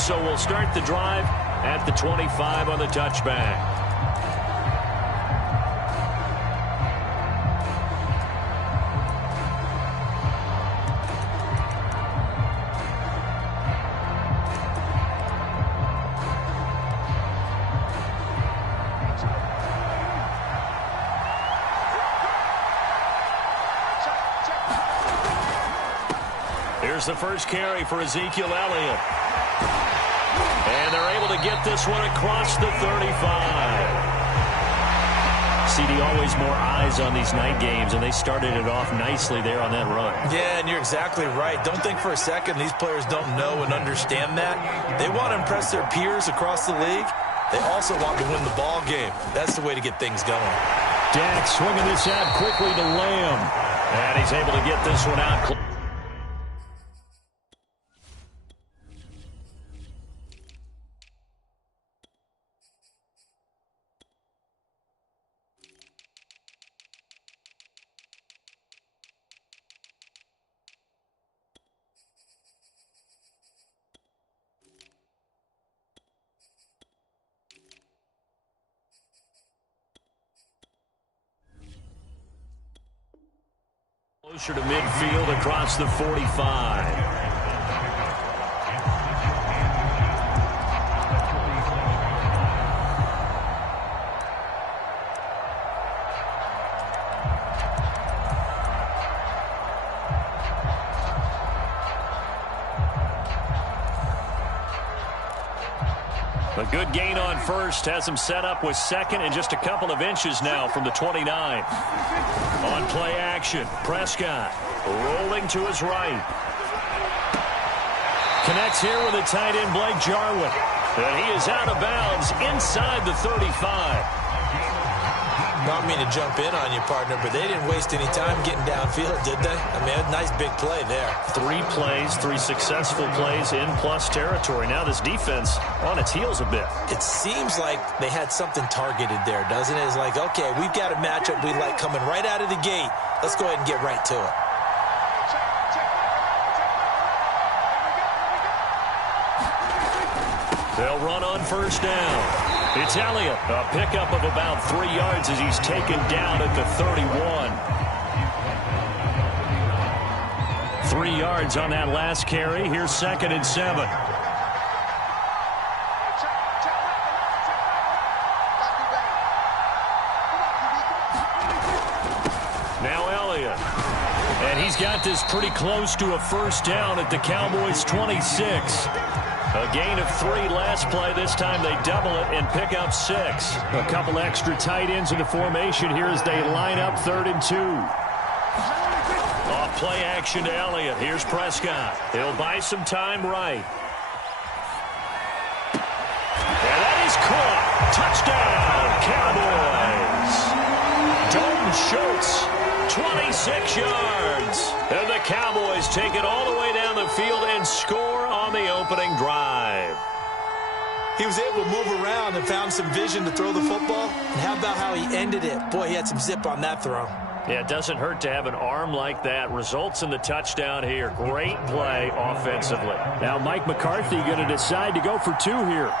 so we'll start the drive at the 25 on the touchback. Here's the first carry for Ezekiel Elliott. And they're able to get this one across the 35. CD, always more eyes on these night games, and they started it off nicely there on that run. Yeah, and you're exactly right. Don't think for a second these players don't know and understand that. They want to impress their peers across the league. They also want to win the ball game. That's the way to get things going. Dak swinging this out quickly to Lamb. And he's able to get this one out. Closer to midfield across the 45. A good gain on first has him set up with second and just a couple of inches now from the 29. On play action, Prescott rolling to his right. Connects here with a tight end, Blake Jarwin. And he is out of bounds inside the 35. Not mean to jump in on you, partner, but they didn't waste any time getting downfield, did they? I mean, a nice big play there. 3 plays, 3 successful plays in plus territory. Now this defense on its heels a bit. It seems like they had something targeted there, doesn't it? It's like, okay, we've got a matchup we like coming right out of the gate. Let's go ahead and get right to it. They'll run on first down. It's Elliott, a pickup of about 3 yards as he's taken down at the 31. 3 yards on that last carry. Here's 2nd and 7. Now Elliott. And he's got this pretty close to a first down at the Cowboys' 26. A gain of 3 last play. This time they double it and pick up 6. A couple extra tight ends in the formation here as they line up 3rd and 2. Off play action to Elliott. Here's Prescott. He'll buy some time right. And that is caught. Touchdown, Cowboys. Dalton Schultz, 26 yards. And the Cowboys take it all the way down the field and score on the opening drive. He was able to move around and found some vision to throw the football. And how about how he ended it? Boy, he had some zip on that throw. Yeah, it doesn't hurt to have an arm like that. Results in the touchdown here. Great play offensively. Now Mike McCarthy going to decide to go for 2 here.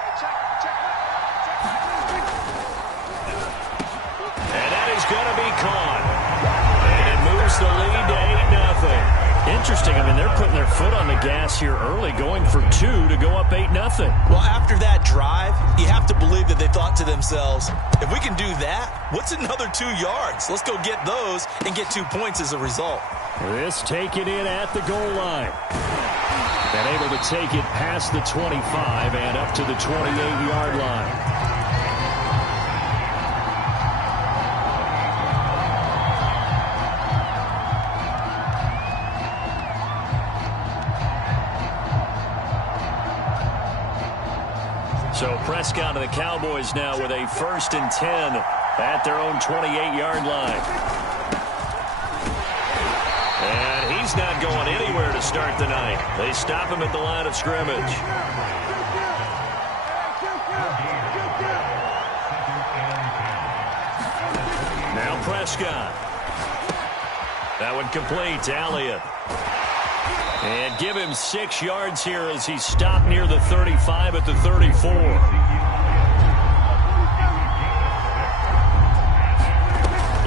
And that is going to be caught. And it moves the lead to 8-0. Interesting. I mean, they're putting their foot on the gas here early, going for 2 to go up 8-0. Well, after that drive, you have to believe that they thought to themselves, if we can do that, what's another 2 yards? Let's go get those and get 2 points as a result. This taken in at the goal line. And able to take it past the 25 and up to the 28-yard line. So Prescott and the Cowboys now with a 1st and 10 at their own 28-yard line. And he's not going anywhere to start the night. They stop him at the line of scrimmage. Now Prescott. That one complete to Elliott. And give him 6 yards here as he stopped near the 35 at the 34.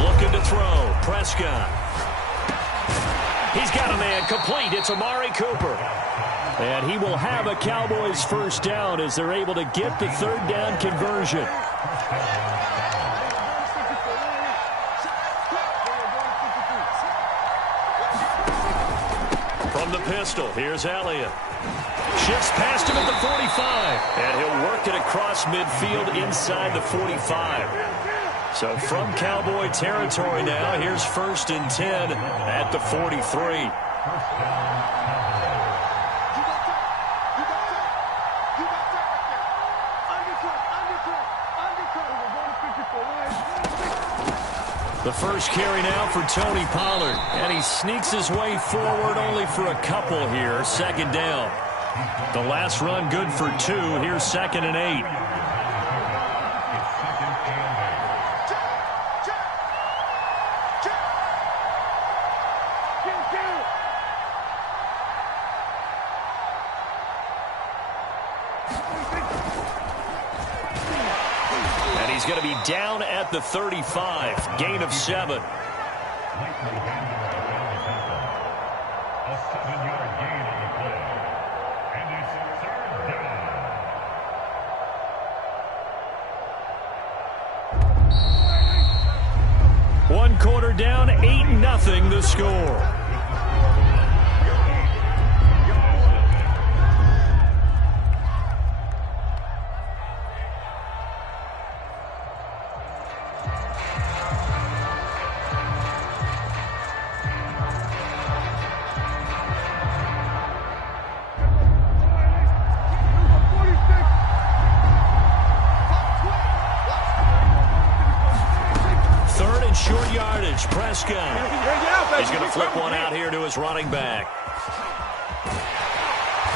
Looking to throw. Prescott. He's got a man complete. It's Amari Cooper. And he will have a Cowboys first down as they're able to get the third down conversion. From the pistol, here's Elliott. Shifts past him at the 45. And he'll work it across midfield inside the 45. So from Cowboy territory now, here's 1st and 10 at the 43. The first carry now for Tony Pollard. And he sneaks his way forward only for a couple here. 2nd down. The last run good for 2. Here's 2nd and 8. He's going to be down at the 35. Gain of 7. A 7-yard gain on the play. And it's 3rd down. 1 quarter down, 8-0 the score. Short yardage, Prescott. He's going to flip one out here to his running back.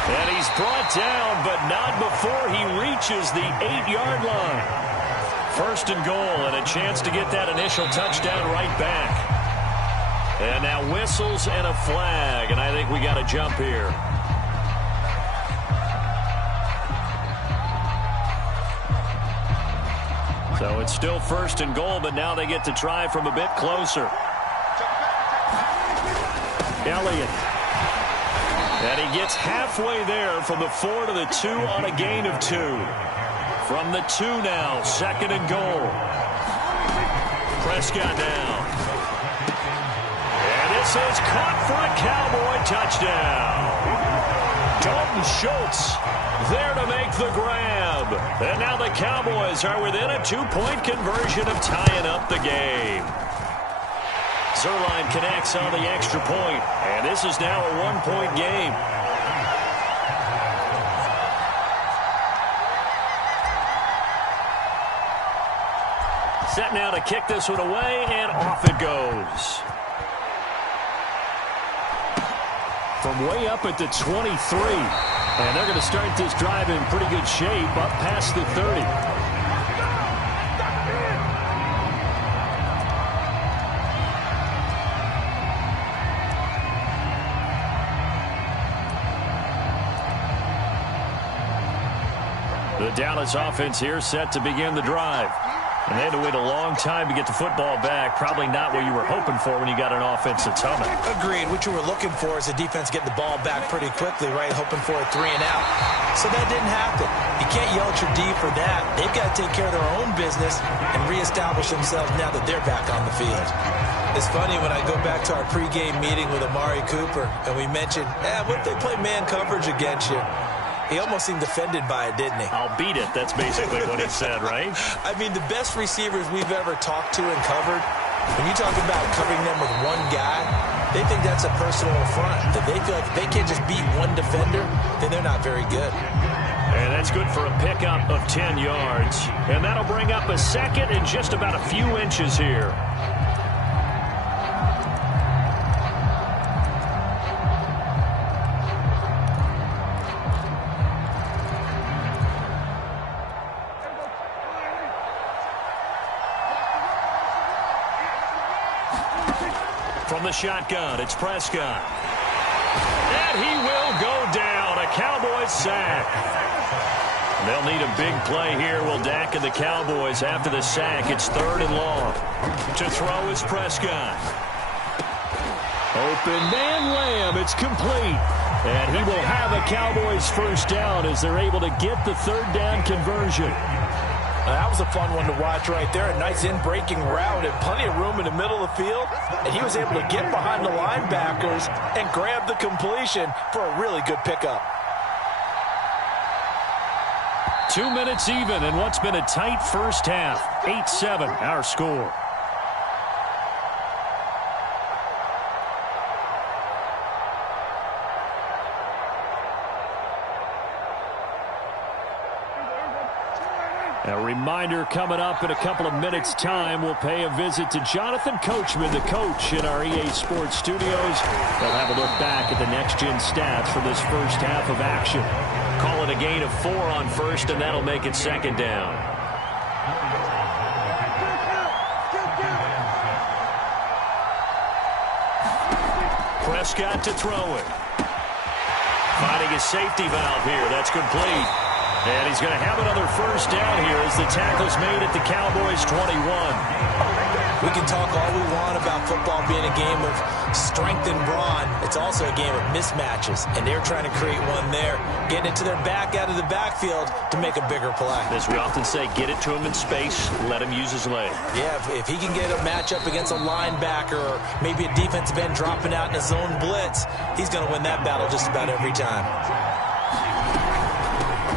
And he's brought down, but not before he reaches the 8-yard line. 1st and goal, and a chance to get that initial touchdown right back. And now whistles and a flag, and I think we got a jump here. So it's still 1st and goal, but now they get to try from a bit closer. Elliott. And he gets halfway there from the 4 to the 2 on a gain of 2. From the 2 now, 2nd and goal. Prescott now. And this is caught for a Cowboy touchdown. Dalton Schultz there to make the grab. And now the Cowboys are within a 2-point conversion of tying up the game. Zerline connects on the extra point, and this is now a 1-point game. Set now to kick this one away, and off it goes. From way up at the 23. And they're going to start this drive in pretty good shape up past the 30. The Dallas offense here set to begin the drive. And they had to wait a long time to get the football back. Probably not what you were hoping for when you got an offense that's humming. Agreed. What you were looking for is the defense getting the ball back pretty quickly, right? Hoping for a 3 and out. So that didn't happen. You can't yell at your D for that. They've got to take care of their own business and reestablish themselves now that they're back on the field. It's funny when I go back to our pregame meeting with Amari Cooper and we mentioned, what if they play man coverage against you? He almost seemed offended by it, didn't he? I'll beat it. That's basically what he said, right? I mean, the best receivers we've ever talked to and covered, when you talk about covering them with one guy, they think that's a personal affront. That they feel like if they can't just beat one defender, then they're not very good. And that's good for a pickup of 10 yards. And that'll bring up a 2nd and just about a few inches here. From the shotgun, it's Prescott. And And he will go down. A Cowboys sack. They'll need a big play here. Will Dak and the Cowboys after the sack. It's 3rd and long. To throw is Prescott. Open man Lamb. It's complete. And he will have a Cowboys first down as they're able to get the 3rd down conversion. That was a fun one to watch right there. A nice in-breaking route and plenty of room in the middle of the field. And he was able to get behind the linebackers and grab the completion for a really good pickup. 2 minutes even in what's been a tight first half. 8-7 our score. A reminder coming up in a couple of minutes' time. We'll pay a visit to Jonathan Coachman, the coach in our EA Sports studios. They'll have a look back at the next-gen stats for this first half of action. Call it a gain of 4 on first, and that'll make it 2nd down. Prescott to throw it. Finding his safety valve here. That's complete. And he's going to have another first down here as the tackle's made at the Cowboys 21. We can talk all we want about football being a game of strength and brawn. It's also a game of mismatches, and they're trying to create one there, getting it to their back out of the backfield to make a bigger play. As we often say, get it to him in space, let him use his leg. Yeah, if he can get a matchup against a linebacker or maybe a defensive end dropping out in a zone blitz, he's going to win that battle just about every time.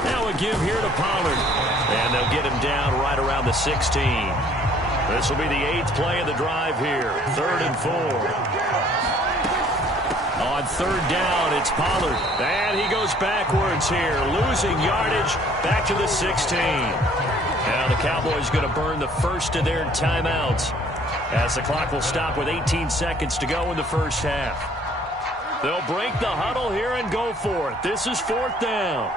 Now a give here to Pollard. And they'll get him down right around the 16. This will be the 8th play of the drive here. 3rd and 4. On 3rd down, it's Pollard. And he goes backwards here, losing yardage back to the 16. Now the Cowboys going to burn the first of their timeouts as the clock will stop with 18 seconds to go in the first half. They'll break the huddle here and go for it. This is 4th down.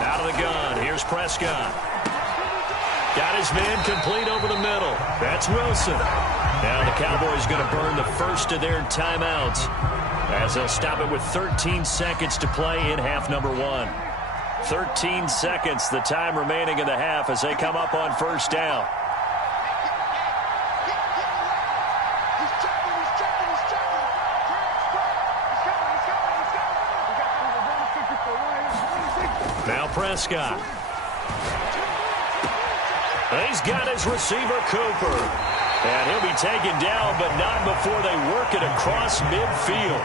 Out of the gun, here's Prescott. Got his man complete over the middle. That's Wilson. Now the Cowboys going to burn the first of their timeouts as they'll stop it with 13 seconds to play in half number 1. 13 seconds, the time remaining in the half as they come up on first down. Now Prescott. He's got his receiver, Cooper. And he'll be taken down, but not before they work it across midfield.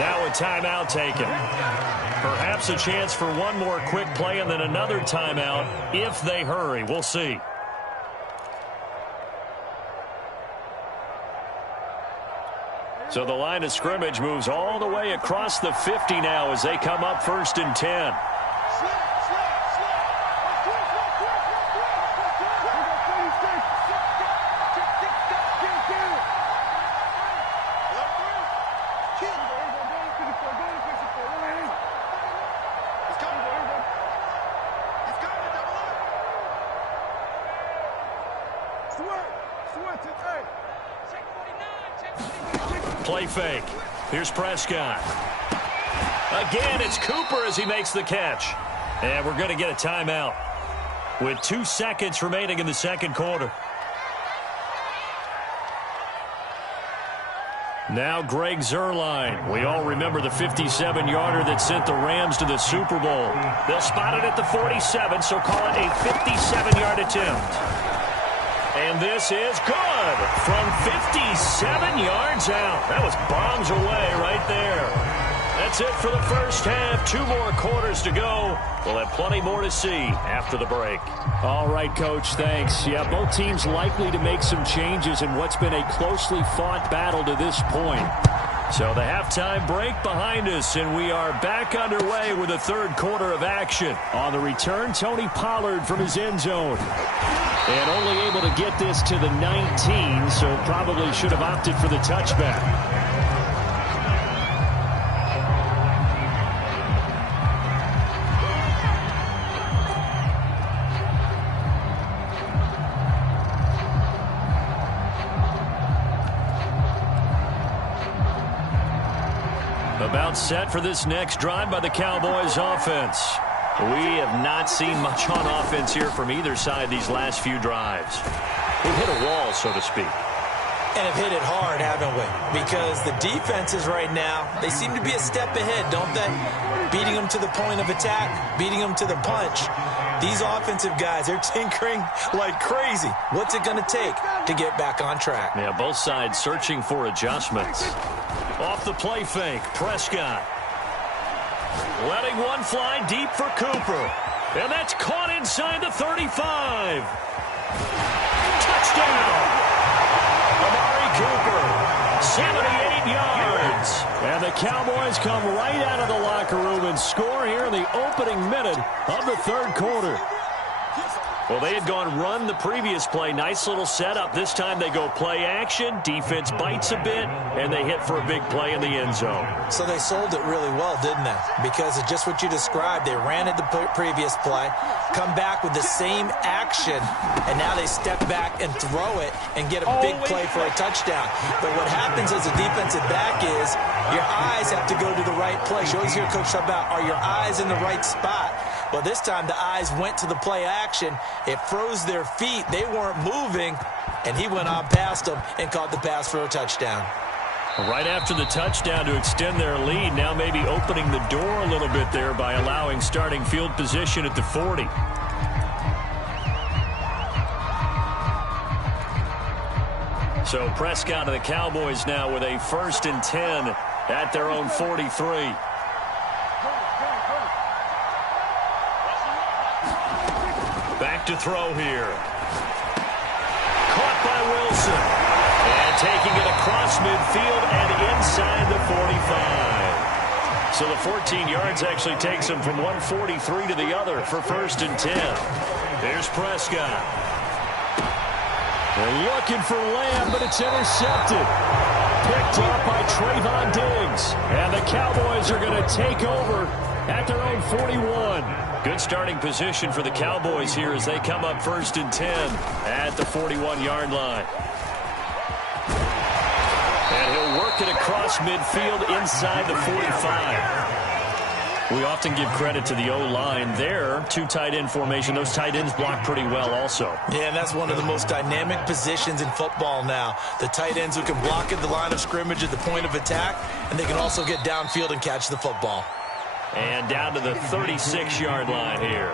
Now a timeout taken. Perhaps a chance for one more quick play and then another timeout if they hurry. We'll see. So the line of scrimmage moves all the way across the 50 now as they come up 1st and 10. Play fake. Here's Prescott. Again, it's Cooper as he makes the catch. And we're going to get a timeout with 2 seconds remaining in the second quarter. Now Greg Zuerlein. We all remember the 57-yarder that sent the Rams to the Super Bowl. They'll spot it at the 47, so call it a 57-yard attempt. And this is good from 57 yards out. That was bombs away right there. That's it for the first half. 2 more quarters to go. We'll have plenty more to see after the break. All right, Coach, thanks. Yeah, both teams likely to make some changes in what's been a closely fought battle to this point. So the halftime break behind us, and we are back underway with the third quarter of action. On the return, Tony Pollard from his end zone. And only able to get this to the 19, so probably should have opted for the touchback. About set for this next drive by the Cowboys offense. We have not seen much on offense here from either side these last few drives. We've hit a wall, so to speak. And have hit it hard, haven't we? Because the defenses right now, they seem to be a step ahead, don't they? Beating them to the point of attack, beating them to the punch. These offensive guys, they're tinkering like crazy. What's it going to take to get back on track? Yeah, both sides searching for adjustments. Off the play fake, Prescott. Letting one fly deep for Cooper. And that's caught inside the 35. Touchdown! Amari Cooper, 78 yards. And the Cowboys come right out of the locker room and score here in the opening minute of the third quarter. Well, they had gone run the previous play. Nice little setup. This time they go play action. Defense bites a bit, and they hit for a big play in the end zone. So they sold it really well, didn't they? Because of just what you described. They ran it the previous play, come back with the same action, and now they step back and throw it and get a big play for a touchdown. But what happens as a defensive back is your eyes have to go to the right place. You always hear Coach talk about, are your eyes in the right spot? Well, this time the eyes went to the play action. It froze their feet. They weren't moving, and he went on past them and caught the pass for a touchdown. Right after the touchdown to extend their lead, now maybe opening the door a little bit there by allowing starting field position at the 40. So Prescott and the Cowboys now with a 1st and 10 at their own 43. Back to throw here. Caught by Wilson. And taking it across midfield and inside the 45. So the 14 yards actually takes him from one 43 to the other for 1st and 10. There's Prescott. They're looking for Lamb, but it's intercepted. Picked up by Trayvon Diggs. And the Cowboys are going to take over at their own 41. Good starting position for the Cowboys here as they come up 1st and 10 at the 41-yard line. And he'll work it across midfield inside the 45. We often give credit to the O-line there. 2 tight end formation. Those tight ends block pretty well also. Yeah, and that's one of the most dynamic positions in football now. The tight ends who can block at the line of scrimmage at the point of attack, and they can also get downfield and catch the football. And down to the 36-yard line here.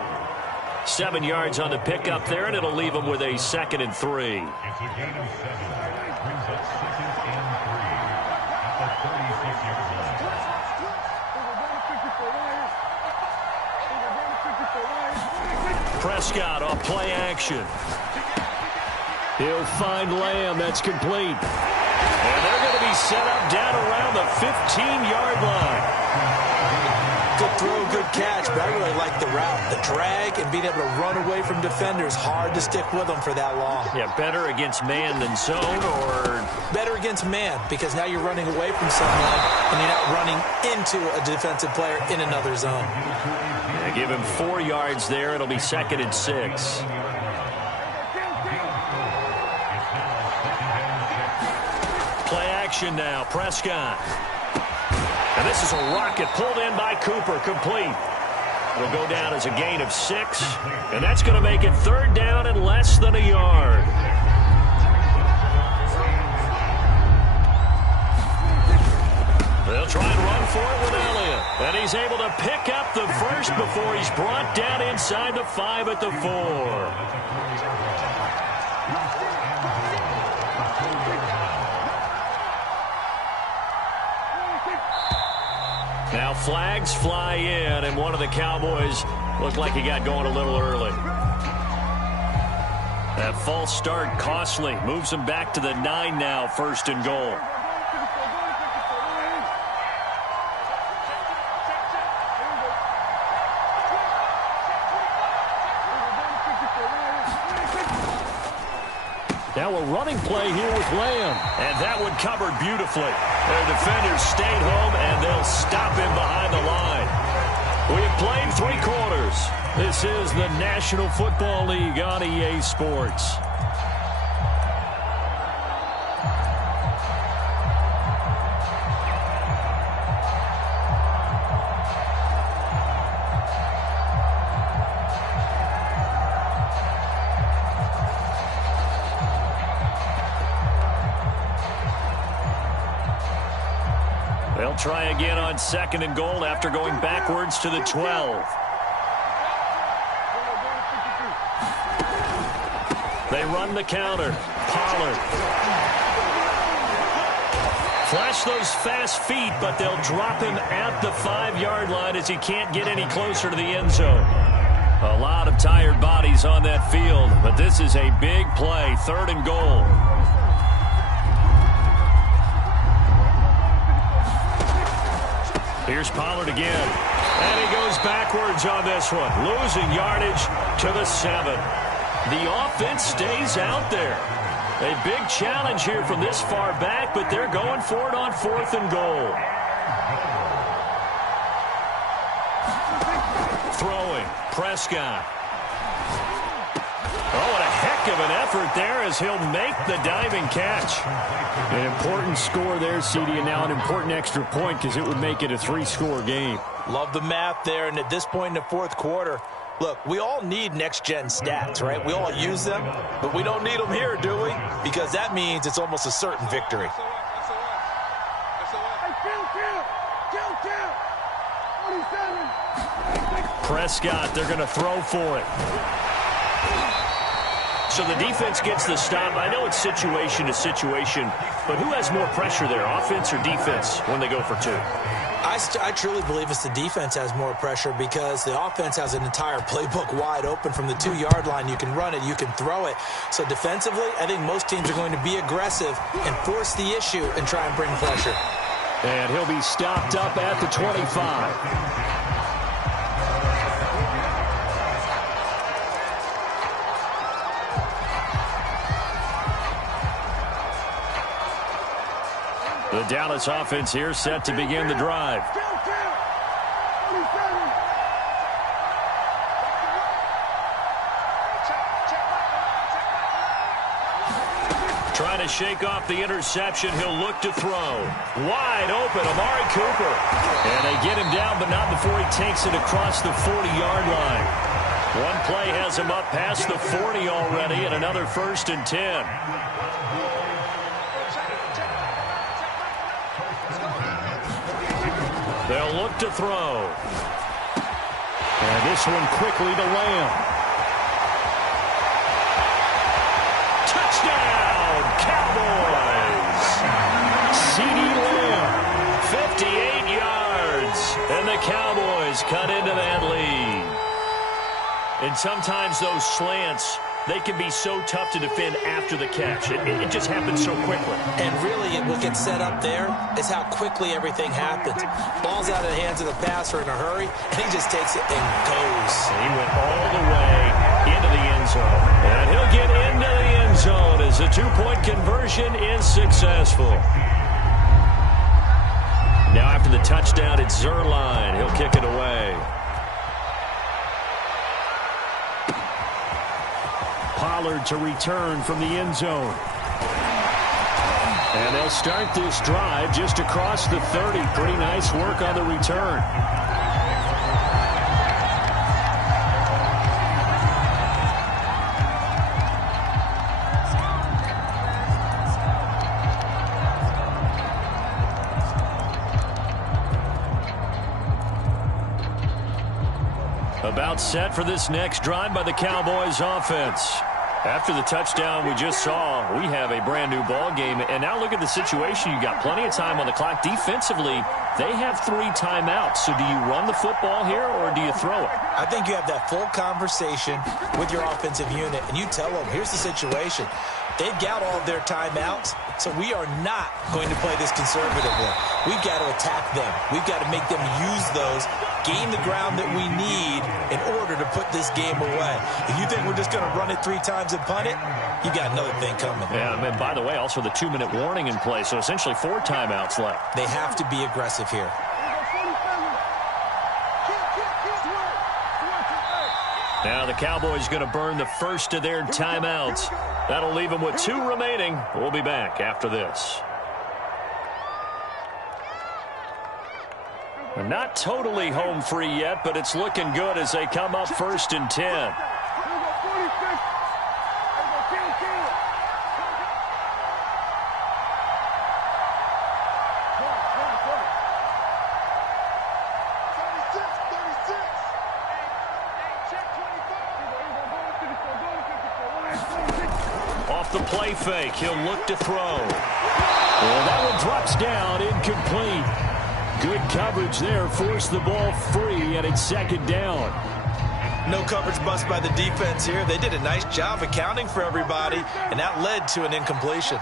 7 yards on the pickup there, and it'll leave them with a 2nd and 3. It's a gain of 7. Brings up 2nd and 3 at the 36-yard line. Prescott off play action. He'll find Lamb. That's complete. And they're going to be set up down around the 15-yard line. Good throw, good catch, but I really like the route. The drag and being able to run away from defenders, hard to stick with them for that long. Yeah, better against man than zone, or? Better against man, because now you're running away from someone and you're not running into a defensive player in another zone. Yeah, give him 4 yards there. It'll be 2nd and 6. Play action now, Prescott. And this is a rocket pulled in by Cooper, complete. It'll go down as a gain of 6, and that's going to make it 3rd down and less than a yard. They'll try and run for it with Elliott, and he's able to pick up the first before he's brought down inside the 5 at the 4. Now flags fly in, and one of the Cowboys looked like he got going a little early. That false start costly. Moves him back to the 9 now, 1st and goal. Now a running play here with Lamb. And that one covered beautifully. Their defenders stayed home, and they'll stop him behind the line. We've played 3 quarters. This is the National Football League on EA Sports. They'll try again on 2nd and goal after going backwards to the 12. They run the counter. Pollard. Flash those fast feet, but they'll drop him at the 5-yard line as he can't get any closer to the end zone. A lot of tired bodies on that field, but this is a big play. 3rd and goal. Here's Pollard again. And he goes backwards on this one. Losing yardage to the 7. The offense stays out there. A big challenge here from this far back, but they're going for it on 4th and goal. Throwing. Prescott. Oh, what a heck of an effort there as he'll make the diving catch. An important score there, CD, and now an important extra point because it would make it a 3-score game. Love the math there, and at this point in the 4th quarter, look, we all need next-gen stats, right? We all use them, but we don't need them here, do we? Because that means it's almost a certain victory. Prescott, they're going to throw for it. So the defense gets the stop. I know it's situation to situation, but who has more pressure there, offense or defense, when they go for 2? I truly believe it's the defense has more pressure because the offense has an entire playbook wide open from the 2-yard line. You can run it, you can throw it. So defensively, I think most teams are going to be aggressive and force the issue and try and bring pressure. And he'll be stopped up at the 25. The Dallas offense here set to begin the drive. Trying to shake off the interception. He'll look to throw. Wide open, Amari Cooper. And they get him down, but not before he takes it across the 40-yard line. One play has him up past the 40 already, and another 1st and 10. They'll look to throw. And this one quickly to Lamb. Touchdown, Cowboys! CeeDee Lamb, 58 yards. And the Cowboys cut into that lead. And sometimes those slants, they can be so tough to defend after the catch. It just happens so quickly. And really, what gets set up there is how quickly everything happens. Ball's out of the hands of the passer in a hurry, and he just takes it and goes. And he went all the way into the end zone. And he'll get into the end zone as the 2-point conversion is successful. Now after the touchdown, it's Zerline. He'll kick it away. Pollard to return from the end zone. And they'll start this drive just across the 30. Pretty nice work on the return. About set for this next drive by the Cowboys offense. After the touchdown we just saw, we have a brand new ball game. And now look at the situation. You got plenty of time on the clock. Defensively, they have 3 timeouts. So do you run the football here or do you throw it? I think you have that full conversation with your offensive unit, and you tell them, here's the situation. They've got all of their timeouts, so we are not going to play this conservatively. We've got to attack them. We've got to make them use those, gain the ground that we need in order to put this game away. If you think we're just going to run it 3 times and punt it, you got another thing coming. Yeah, and by the way, also the 2-minute warning in play, so essentially 4 timeouts left. They have to be aggressive here. Now the Cowboys going to burn the first of their timeouts. That'll leave them with 2 remaining. We'll be back after this. Not totally home free yet, but it's looking good as they come up 1st and 10. play fake. He'll look to throw. Well, that one drops down, incomplete. Good coverage there. Forced the ball free, and it's second down. No coverage bust by the defense here. They did a nice job accounting for everybody, and that led to an incompletion.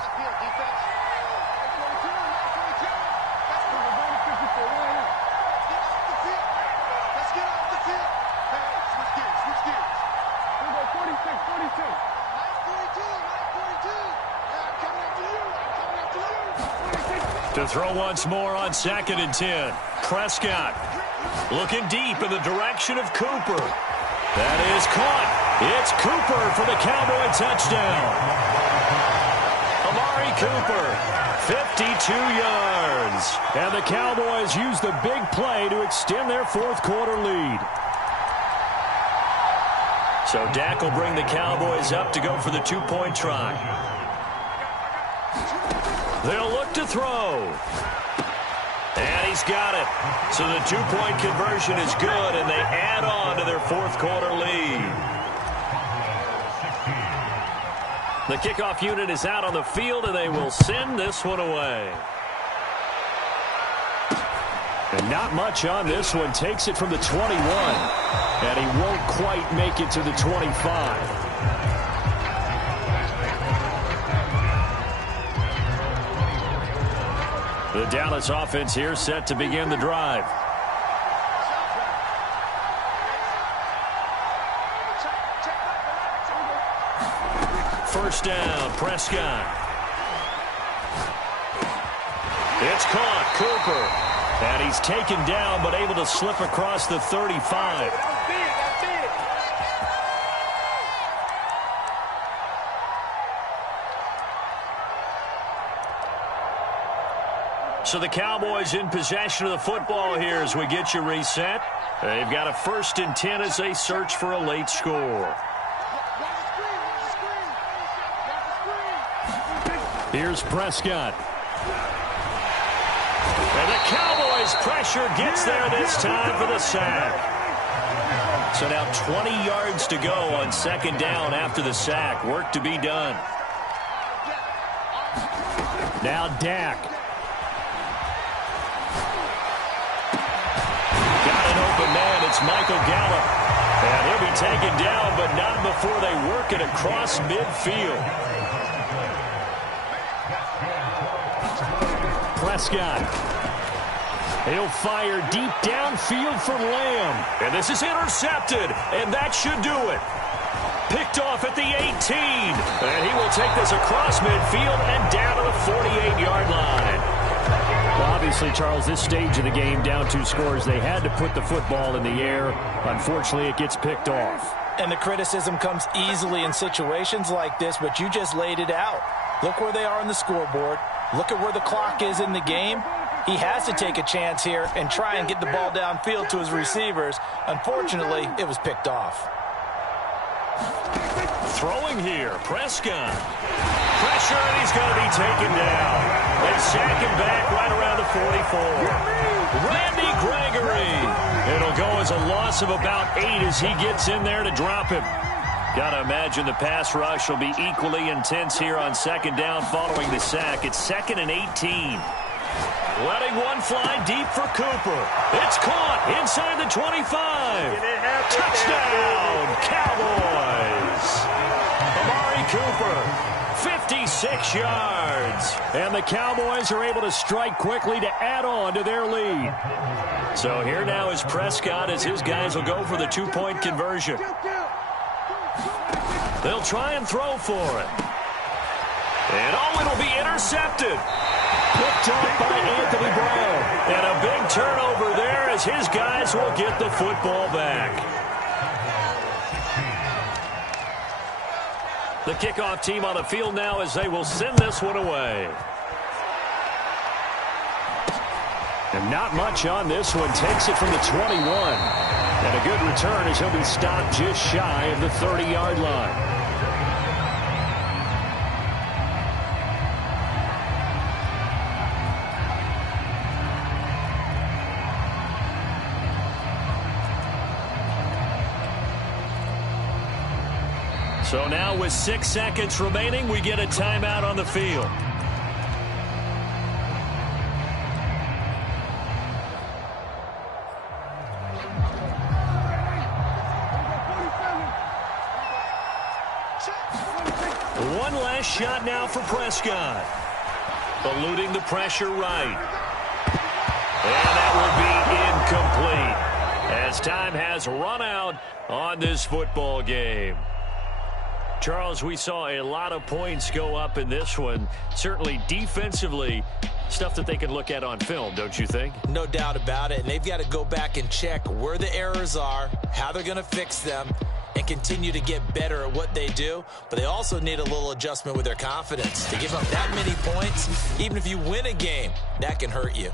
To throw once more on 2nd and 10. Prescott looking deep in the direction of Cooper. That is caught. It's Cooper for the Cowboy touchdown. Amari Cooper, 52 yards. And the Cowboys use the big play to extend their fourth quarter lead. So Dak will bring the Cowboys up to go for the two-point try. They'll look to throw. And he's got it. So the two-point conversion is good, and they add on to their fourth quarter lead. The kickoff unit is out on the field, and they will send this one away. And not much on this one. Takes it from the 21. And he won't quite make it to the 25. The Dallas offense here set to begin the drive. First down, Prescott. It's caught, Cooper. And he's taken down but able to slip across the 35. So the Cowboys in possession of the football here as we get you reset. They've got a 1st and 10 as they search for a late score. Here's Prescott. And the Cowboys' pressure gets there this time for the sack. So now 20 yards to go on 2nd down after the sack. Work to be done. Now Dak. Man, it's Michael Gallup. And he'll be taken down, but not before they work it across midfield. Prescott. He'll fire deep downfield for Lamb. And this is intercepted, and that should do it. Picked off at the 18. And he will take this across midfield and down to the 48-yard line. Well, obviously, Charles, this stage of the game, down 2 scores, they had to put the football in the air. Unfortunately, it gets picked off. And the criticism comes easily in situations like this, but you just laid it out. Look where they are on the scoreboard. Look at where the clock is in the game. He has to take a chance here and try and get the ball downfield to his receivers. Unfortunately, it was picked off. Throwing here, Prescott. Pressure, and he's going to be taken down. They sack him back right around the 44. Randy Gregory. It'll go as a loss of about 8 as he gets in there to drop him. Got to imagine the pass rush will be equally intense here on 2nd down following the sack. It's 2nd and 18. Letting one fly deep for Cooper. It's caught inside the 25. Touchdown, Cowboys. Amari Cooper. 56 yards. And the Cowboys are able to strike quickly to add on to their lead. So here now is Prescott as his guys will go for the 2-point conversion. They'll try and throw for it. And it'll be intercepted. Picked up by Anthony Brown. And a big turnover there as his guys will get the football back. The kickoff team on the field now as they will send this one away. And not much on this one. Takes it from the 21. And a good return as he'll be stopped just shy of the 30-yard line. So now with 6 seconds remaining, we get a timeout on the field. One last shot now for Prescott. Eluding the pressure right. And that will be incomplete as time has run out on this football game. Charles, we saw a lot of points go up in this one. Certainly defensively, stuff that they can look at on film, don't you think? No doubt about it. And they've got to go back and check where the errors are, how they're going to fix them, and continue to get better at what they do. But they also need a little adjustment with their confidence. To give up that many points, even if you win a game, that can hurt you.